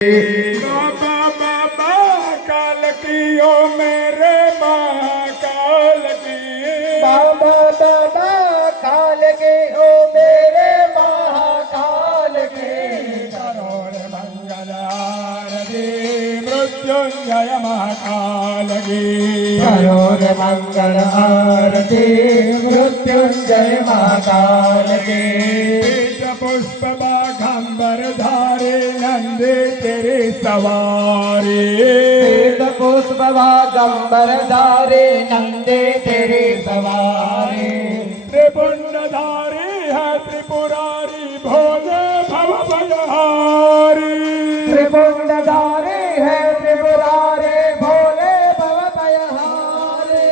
बाबा बाबा काल की ओ मेरे महाकाल की बाबा बाबा काल के हो मेरे महाकाल के करोड़ मंगल आरती मृत्युंजय महाकाल की करोड़ मंगल आरती मृत्युंजय महाकाल के पीठ पुष्प बाघंबर धारे नंदे तेरे सवारी वेद पुष्प गंबर धारे नंदे तेरे सवारे त्रिपुंडधारी है त्रिपुरारी भोले भव भयहारी त्रिपुंडधारे है त्रिपुरारे भोले भव भयहारे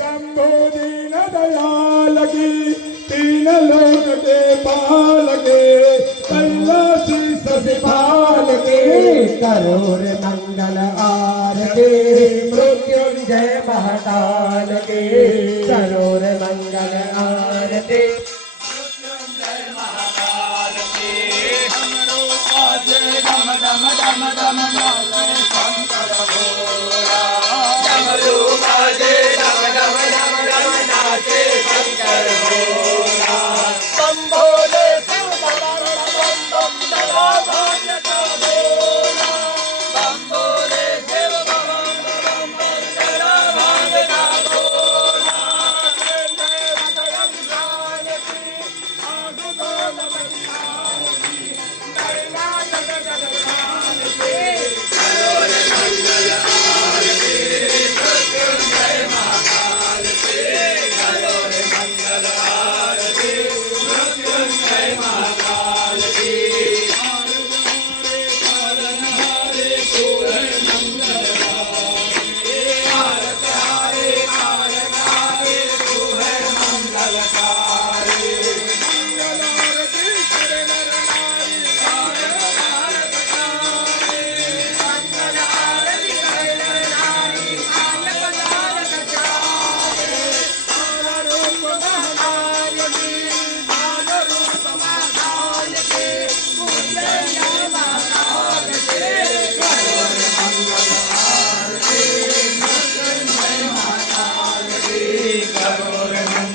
शंभु दीन दयाल की तीन लोक के पाल के कैलाशी ससिपाल के करोड़ मंगल आरती मृत्युंजय महाकाल के करोड़ मंगल आरती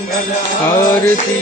आरती